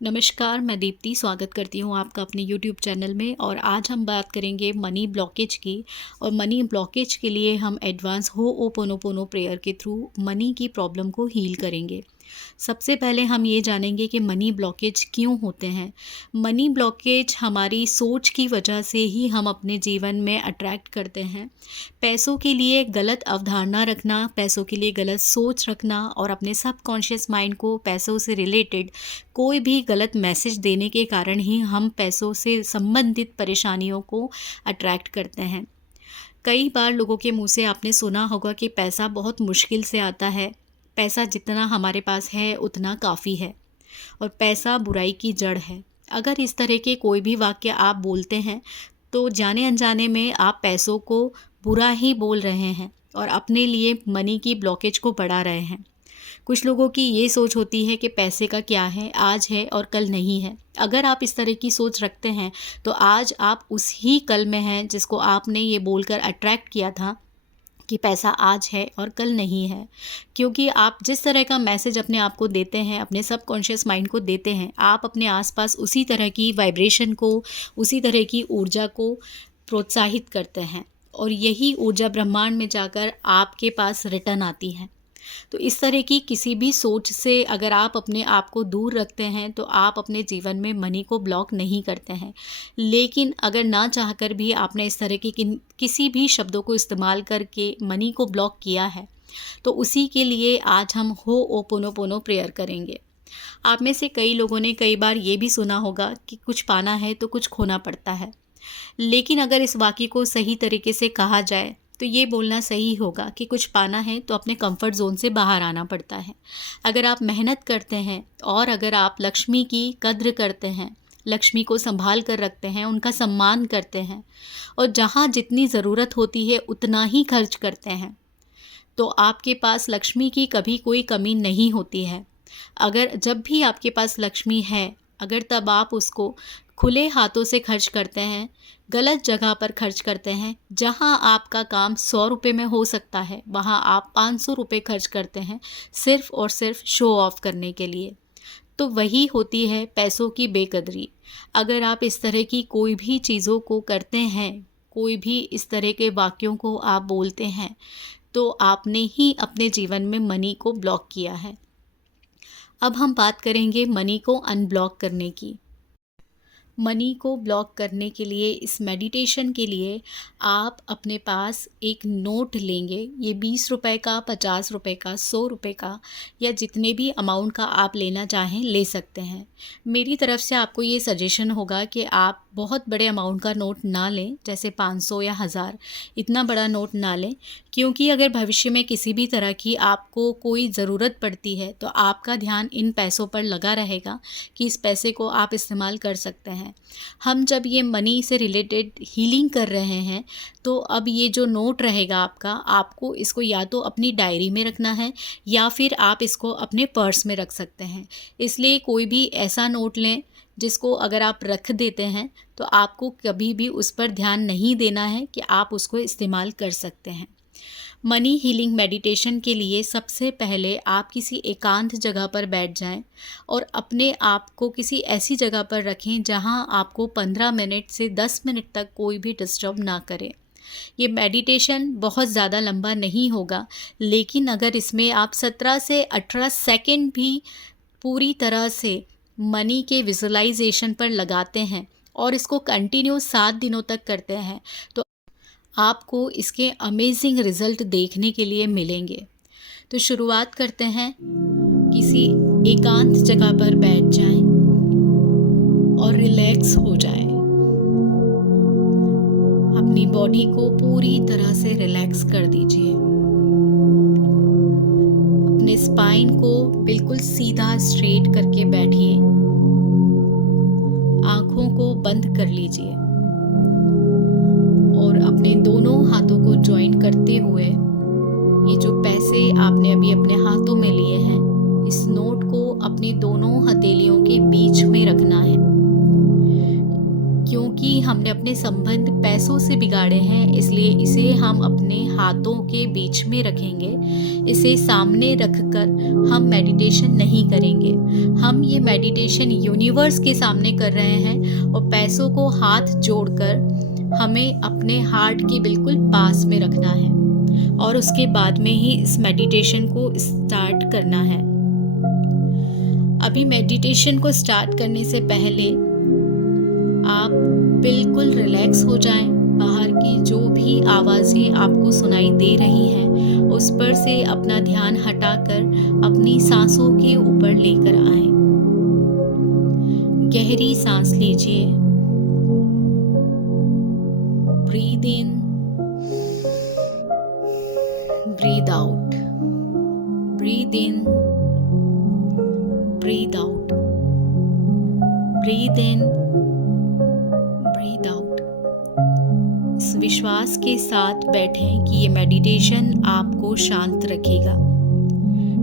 नमस्कार, मैं दीप्ति स्वागत करती हूँ आपका अपने यूट्यूब चैनल में। और आज हम बात करेंगे मनी ब्लॉकेज की। और मनी ब्लॉकेज के लिए हम एडवांस होओपोनोपोनो प्रेयर के थ्रू मनी की प्रॉब्लम को हील करेंगे। सबसे पहले हम ये जानेंगे कि मनी ब्लॉकेज क्यों होते हैं। मनी ब्लॉकेज हमारी सोच की वजह से ही हम अपने जीवन में अट्रैक्ट करते हैं। पैसों के लिए गलत अवधारणा रखना, पैसों के लिए गलत सोच रखना और अपने सबकॉन्शियस माइंड को पैसों से रिलेटेड कोई भी गलत मैसेज देने के कारण ही हम पैसों से संबंधित परेशानियों को अट्रैक्ट करते हैं। कई बार लोगों के मुंह से आपने सुना होगा कि पैसा बहुत मुश्किल से आता है, पैसा जितना हमारे पास है उतना काफ़ी है, और पैसा बुराई की जड़ है। अगर इस तरह के कोई भी वाक्य आप बोलते हैं तो जाने अनजाने में आप पैसों को बुरा ही बोल रहे हैं और अपने लिए मनी की ब्लॉकेज को बढ़ा रहे हैं। कुछ लोगों की ये सोच होती है कि पैसे का क्या है, आज है और कल नहीं है। अगर आप इस तरह की सोच रखते हैं तो आज आप उस ही कल में हैं जिसको आपने ये बोलकर अट्रैक्ट किया था कि पैसा आज है और कल नहीं है। क्योंकि आप जिस तरह का मैसेज अपने आप को देते हैं, अपने सबकॉन्शियस माइंड को देते हैं, आप अपने आसपास उसी तरह की वाइब्रेशन को, उसी तरह की ऊर्जा को प्रोत्साहित करते हैं और यही ऊर्जा ब्रह्मांड में जाकर आपके पास रिटर्न आती है। तो इस तरह की किसी भी सोच से अगर आप अपने आप को दूर रखते हैं तो आप अपने जीवन में मनी को ब्लॉक नहीं करते हैं। लेकिन अगर ना चाहकर भी आपने इस तरह की किसी भी शब्दों को इस्तेमाल करके मनी को ब्लॉक किया है तो उसी के लिए आज हम होओपोनोपोनो प्रेयर करेंगे। आप में से कई लोगों ने कई बार ये भी सुना होगा कि कुछ पाना है तो कुछ खोना पड़ता है। लेकिन अगर इस वाक्य को सही तरीके से कहा जाए तो ये बोलना सही होगा कि कुछ पाना है तो अपने कंफर्ट जोन से बाहर आना पड़ता है। अगर आप मेहनत करते हैं और अगर आप लक्ष्मी की कद्र करते हैं, लक्ष्मी को संभाल कर रखते हैं, उनका सम्मान करते हैं और जहाँ जितनी ज़रूरत होती है उतना ही खर्च करते हैं तो आपके पास लक्ष्मी की कभी कोई कमी नहीं होती है। अगर जब भी आपके पास लक्ष्मी है, अगर तब आप उसको खुले हाथों से खर्च करते हैं, गलत जगह पर खर्च करते हैं, जहां आपका काम 100 रुपये में हो सकता है वहां आप 500 रुपये खर्च करते हैं सिर्फ़ और सिर्फ शो ऑफ करने के लिए, तो वही होती है पैसों की बेकदरी। अगर आप इस तरह की कोई भी चीज़ों को करते हैं, कोई भी इस तरह के वाक्यों को आप बोलते हैं तो आपने ही अपने जीवन में मनी को ब्लॉक किया है। अब हम बात करेंगे मनी को अनब्लॉक करने की। मनी को ब्लॉक करने के लिए, इस मेडिटेशन के लिए आप अपने पास एक नोट लेंगे। ये 20 रुपए का, 50 रुपए का, 100 रुपए का या जितने भी अमाउंट का आप लेना चाहें ले सकते हैं। मेरी तरफ से आपको ये सजेशन होगा कि आप बहुत बड़े अमाउंट का नोट ना लें, जैसे 500 या 1000, इतना बड़ा नोट ना लें। क्योंकि अगर भविष्य में किसी भी तरह की आपको कोई ज़रूरत पड़ती है तो आपका ध्यान इन पैसों पर लगा रहेगा कि इस पैसे को आप इस्तेमाल कर सकते हैं। हम जब ये मनी से रिलेटेड हीलिंग कर रहे हैं तो अब ये जो नोट रहेगा आपका, आपको इसको या तो अपनी डायरी में रखना है या फिर आप इसको अपने पर्स में रख सकते हैं। इसलिए कोई भी ऐसा नोट लें जिसको अगर आप रख देते हैं तो आपको कभी भी उस पर ध्यान नहीं देना है कि आप उसको इस्तेमाल कर सकते हैं। मनी हीलिंग मेडिटेशन के लिए सबसे पहले आप किसी एकांत जगह पर बैठ जाएं और अपने आप को किसी ऐसी जगह पर रखें जहां आपको 15 मिनट से 10 मिनट तक कोई भी डिस्टर्ब ना करे। ये मेडिटेशन बहुत ज़्यादा लंबा नहीं होगा, लेकिन अगर इसमें आप 17 से 18 सेकंड भी पूरी तरह से मनी के विजुअलाइजेशन पर लगाते हैं और इसको कंटिन्यू 7 दिनों तक करते हैं तो आपको इसके अमेजिंग रिज़ल्ट देखने के लिए मिलेंगे। तो शुरुआत करते हैं। किसी एकांत जगह पर बैठ जाएं और रिलैक्स हो जाएं। अपनी बॉडी को पूरी तरह से रिलैक्स कर दीजिए। अपने स्पाइन को बिल्कुल सीधा स्ट्रेट करके बैठिए। आँखों को बंद कर लीजिए और अपने दोनों हाथों को जॉइन करते हुए ये जो पैसे आपने अभी अपने हाथों में लिए हैं, इस नोट को अपनी दोनों हथेलियों के बीच में रखना है। क्योंकि हमने अपने संबंध पैसों से बिगाड़े हैं, इसलिए इसे हम अपने हाथों के बीच में रखेंगे। इसे सामने रखकर हम मेडिटेशन नहीं करेंगे। हम ये मेडिटेशन यूनिवर्स के सामने कर रहे हैं और पैसों को हाथ जोड़कर हमें अपने हार्ट के बिल्कुल पास में रखना है और उसके बाद में ही इस मेडिटेशन को स्टार्ट करना है। अभी मेडिटेशन को स्टार्ट करने से पहले आप बिल्कुल रिलैक्स हो जाएं। बाहर की जो भी आवाज़ें आपको सुनाई दे रही हैं उस पर से अपना ध्यान हटाकर अपनी सांसों के ऊपर लेकर आएं। गहरी सांस लीजिए। Breathe in, breathe out, breathe in, breathe out, breathe in, breathe out. इस विश्वास के साथ बैठें कि ये मेडिटेशन आपको शांत रखेगा।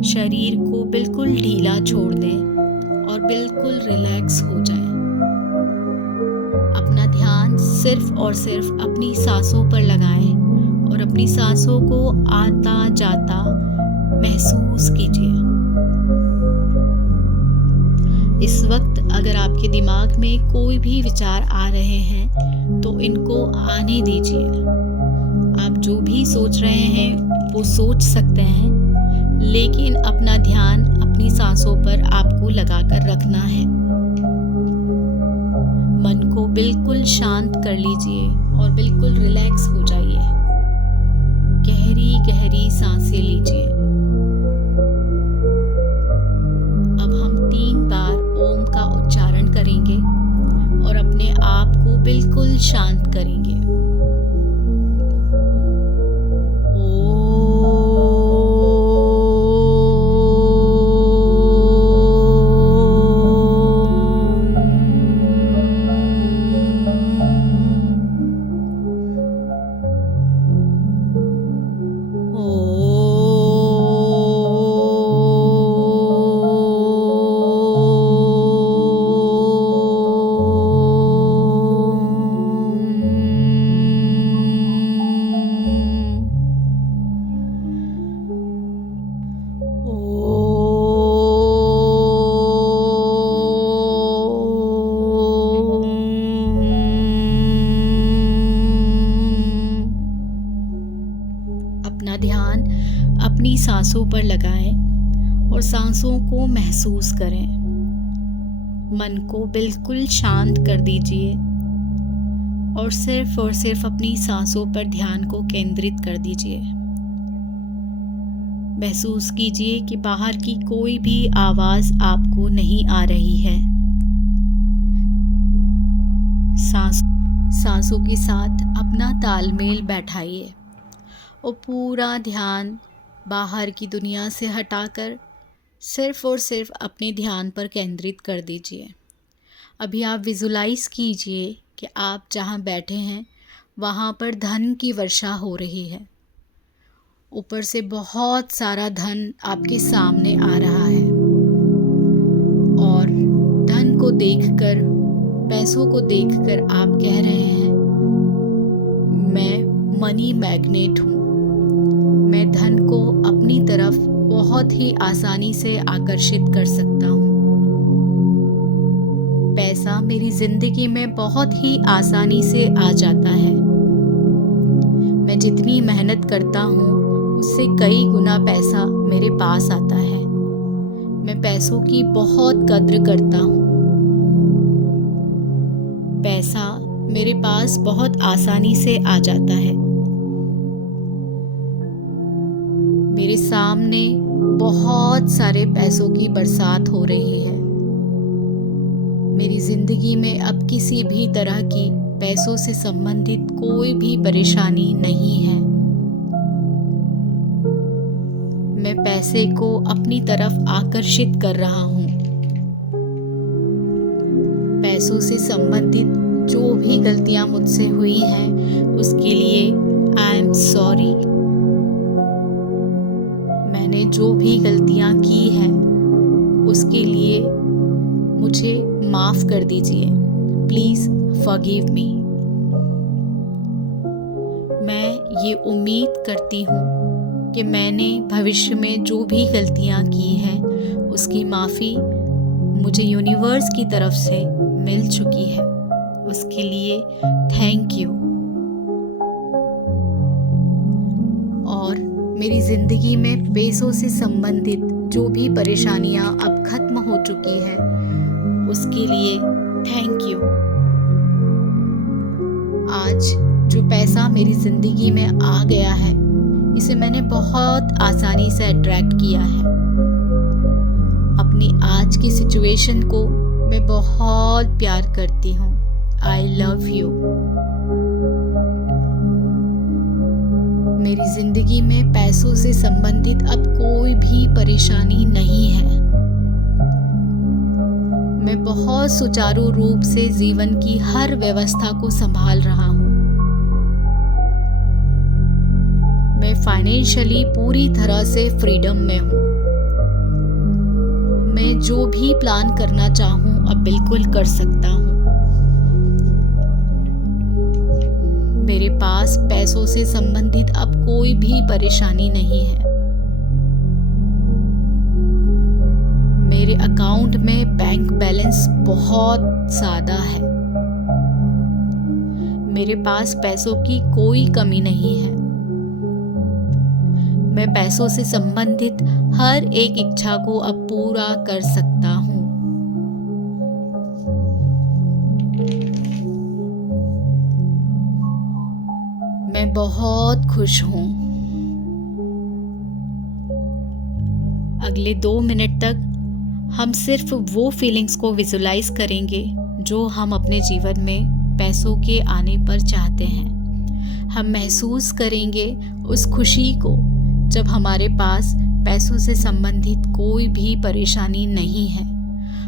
शरीर को बिल्कुल ढीला छोड़ दें और बिल्कुल रिलैक्स हो जाएं। अपना ध्यान सिर्फ और सिर्फ अपनी सांसों पर लगाएं और अपनी सांसों को आता जाता महसूस कीजिए। इस वक्त अगर आपके दिमाग में कोई भी विचार आ रहे हैं तो इनको आने दीजिए। आप जो भी सोच रहे हैं वो सोच सकते हैं, लेकिन अपना ध्यान अपनी सांसों पर आपको लगाकर रखना है। मन को बिल्कुल शांत कर लीजिए और बिल्कुल रिलैक्स हो जाइए। गहरी गहरी सांसें लीजिए। अब हम 3 बार ओम का उच्चारण करेंगे और अपने आप को बिल्कुल शांत करेंगे। अपना ध्यान अपनी सांसों पर लगाएं और सांसों को महसूस करें। मन को बिल्कुल शांत कर दीजिए और सिर्फ अपनी सांसों पर ध्यान को केंद्रित कर दीजिए। महसूस कीजिए कि बाहर की कोई भी आवाज़ आपको नहीं आ रही है। सांसों के साथ अपना तालमेल बैठाइए और पूरा ध्यान बाहर की दुनिया से हटाकर सिर्फ और सिर्फ अपने ध्यान पर केंद्रित कर दीजिए। अभी आप विजुलाइज़ कीजिए कि आप जहाँ बैठे हैं वहाँ पर धन की वर्षा हो रही है। ऊपर से बहुत सारा धन आपके सामने आ रहा है और धन को देखकर, पैसों को देखकर आप कह रहे हैं, मैं मनी मैग्नेट हूँ। मैं धन को अपनी तरफ बहुत ही आसानी से आकर्षित कर सकता हूँ। पैसा मेरी ज़िंदगी में बहुत ही आसानी से आ जाता है। मैं जितनी मेहनत करता हूँ उससे कई गुना पैसा मेरे पास आता है। मैं पैसों की बहुत कद्र करता हूँ। पैसा मेरे पास बहुत आसानी से आ जाता है। मेरे सामने बहुत सारे पैसों की बरसात हो रही है। मेरी ज़िंदगी में अब किसी भी तरह की पैसों से संबंधित कोई भी परेशानी नहीं है। मैं पैसे को अपनी तरफ आकर्षित कर रहा हूँ। पैसों से संबंधित जो भी गलतियाँ मुझसे हुई हैं उसके लिए आई एम सॉरी। मैंने जो भी गलतियाँ की हैं उसके लिए मुझे माफ़ कर दीजिए। Please forgive me. मैं ये उम्मीद करती हूँ कि मैंने भविष्य में जो भी गलतियाँ की हैं उसकी माफ़ी मुझे यूनिवर्स की तरफ से मिल चुकी है, उसके लिए थैंक यू। और मेरी ज़िंदगी में पैसों से संबंधित जो भी परेशानियां अब खत्म हो चुकी है, उसके लिए थैंक यू। आज जो पैसा मेरी ज़िंदगी में आ गया है, इसे मैंने बहुत आसानी से अट्रैक्ट किया है। अपनी आज की सिचुएशन को मैं बहुत प्यार करती हूँ। आई लव यू। मेरी ज़िंदगी में पैसों से संबंधित अब कोई भी परेशानी नहीं है। मैं बहुत सुचारू रूप से जीवन की हर व्यवस्था को संभाल रहा हूँ। मैं फाइनेंशियली पूरी तरह से फ्रीडम में हूँ। मैं जो भी प्लान करना चाहूँ अब बिल्कुल कर सकता हूँ। मेरे पास पैसों से संबंधित अब कोई भी परेशानी नहीं है। मेरे अकाउंट में बैंक बैलेंस बहुत ज़्यादा है। मेरे पास पैसों की कोई कमी नहीं है। मैं पैसों से संबंधित हर एक इच्छा को अब पूरा कर सकता हूँ। मैं बहुत खुश हूँ। अगले 2 मिनट तक हम सिर्फ वो फीलिंग्स को विजुलाइज करेंगे जो हम अपने जीवन में पैसों के आने पर चाहते हैं। हम महसूस करेंगे उस खुशी को जब हमारे पास पैसों से संबंधित कोई भी परेशानी नहीं है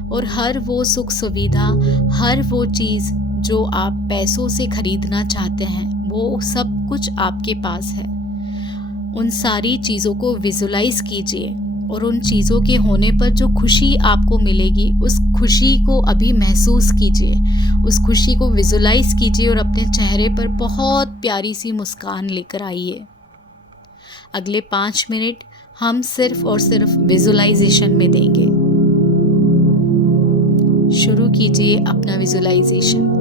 और हर वो सुख सुविधा, हर वो चीज़ जो आप पैसों से खरीदना चाहते हैं, वो सब कुछ आपके पास है। उन सारी चीज़ों को विजुलाइज कीजिए और उन चीज़ों के होने पर जो खुशी आपको मिलेगी, उस खुशी को अभी महसूस कीजिए। उस खुशी को विजुलाइज कीजिए और अपने चेहरे पर बहुत प्यारी सी मुस्कान लेकर आइए। अगले 5 मिनट हम सिर्फ और सिर्फ विजुलाइजेशन में देंगे। शुरू कीजिए अपना विजुलाइजेशन।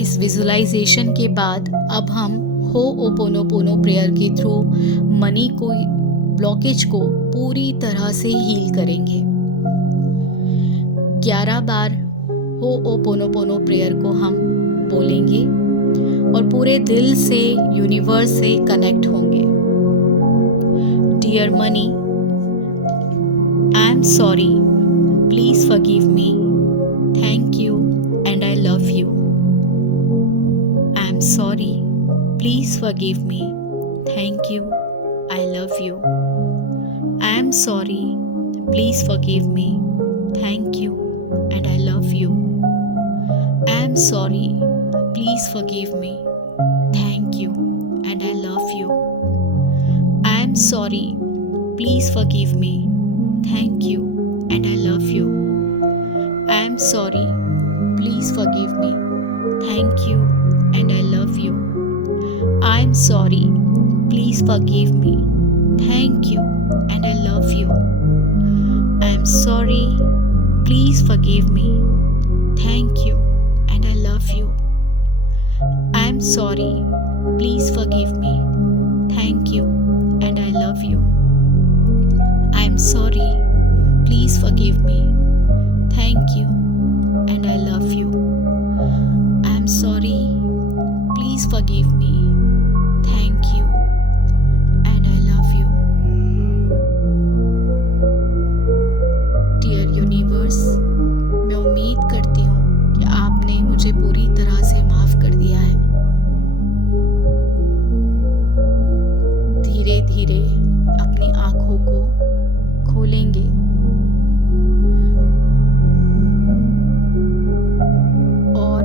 इस विजुलाइजेशन के बाद अब हम होओपोनोपोनो प्रेयर के थ्रू मनी को, ब्लॉकेज को पूरी तरह से हील करेंगे। 11 बार होओपोनोपोनो प्रेयर को हम बोलेंगे और पूरे दिल से यूनिवर्स से कनेक्ट होंगे। Dear money, I am sorry, please forgive me, thank you and I love you. I'm sorry, please forgive me, thank you, I love you. I'm sorry, please forgive me, thank you, and I love you. I'm sorry, please forgive me, thank you, and I love you. I'm sorry, please forgive me, thank you, and I love you. I'm sorry, please forgive me, thank you, and I love you. I'm sorry, please forgive me, thank you, and I love you. I'm sorry, please forgive me, thank you, and I love you. I'm sorry, please forgive me, thank you, and I love you. I'm sorry, please forgive me, thank you, and I love you. I'm sorry, please forgive me, thank you, and I love you. Dear universe, मैं उम्मीद करती हूँ मुझे पूरी तरह से माफ़ कर दिया है। धीरे धीरे अपनी आँखों को खोलेंगे और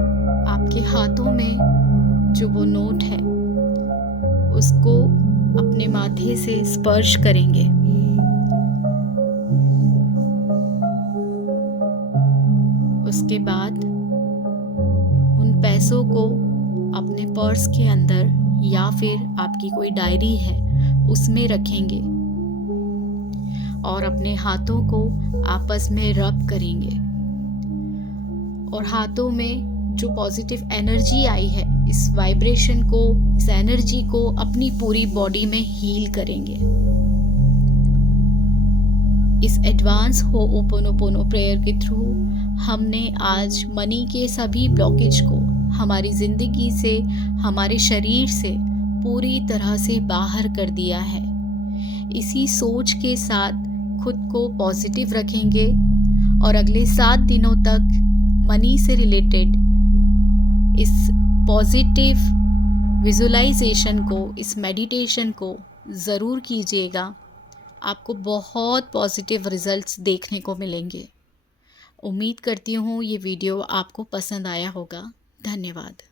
आपके हाथों में जो वो नोट है उसको अपने माथे से स्पर्श करेंगे। उसके बाद उन पैसों को अपने पर्स के अंदर या फिर आपकी कोई डायरी है उसमें रखेंगे और अपने हाथों को आपस में रब करेंगे और हाथों में जो पॉजिटिव एनर्जी आई है इस वाइब्रेशन को, इस एनर्जी को अपनी पूरी बॉडी में हील करेंगे। इस एडवांस होओपोनोपोनो प्रेयर के थ्रू हमने आज मनी के सभी ब्लॉकेज को हमारी ज़िंदगी से, हमारे शरीर से पूरी तरह से बाहर कर दिया है। इसी सोच के साथ खुद को पॉजिटिव रखेंगे और अगले 7 दिनों तक मनी से रिलेटेड इस पॉजिटिव विजुअलाइजेशन को, इस मेडिटेशन को ज़रूर कीजिएगा। आपको बहुत पॉजिटिव रिजल्ट्स देखने को मिलेंगे। उम्मीद करती हूँ ये वीडियो आपको पसंद आया होगा। धन्यवाद।